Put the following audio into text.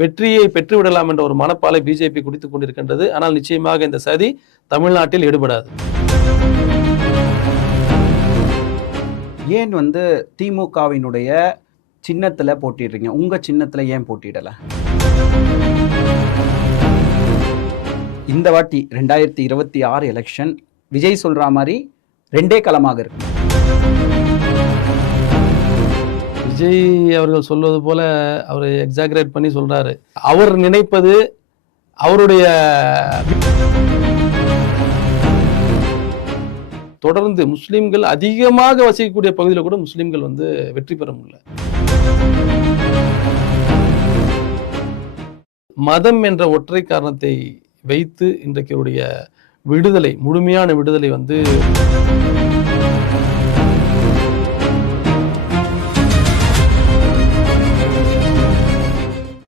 வெற்றியை பெற்றுவிடலாம் என்ற ஒரு மனப்பாலை பிஜேபி குடித்துக் கொண்டிருக்கின்றது. ஆனால் நிச்சயமாக இந்த சதி தமிழ்நாட்டில் எடுபடாது. ஏன் திமுகவினுடைய சின்னத்துல போட்டிடுறீங்க? உங்க சின்னத்துல ஏன் போட்டிடல? இந்த வாட்டி 2026 எலெக்ஷன் விஜய் சொல்ற மாதிரி 2 களமாக இருக்கு. விஜய் அவர்கள் சொல்வது போல அவர் எக்ஸாகரேட் பண்ணி சொல்றாரு. அவர் நினைப்பது அவருடைய தொடர்ந்து முஸ்லிம்கள் அதிகமாக வசிக்கக்கூடிய பகுதியில் கூட முஸ்லிம்கள் வெற்றி பெற முடியல. மதம் என்ற ஒற்றை காரணத்தை வைத்து இன்றைக்கு விடுதலை, முழுமையான விடுதலை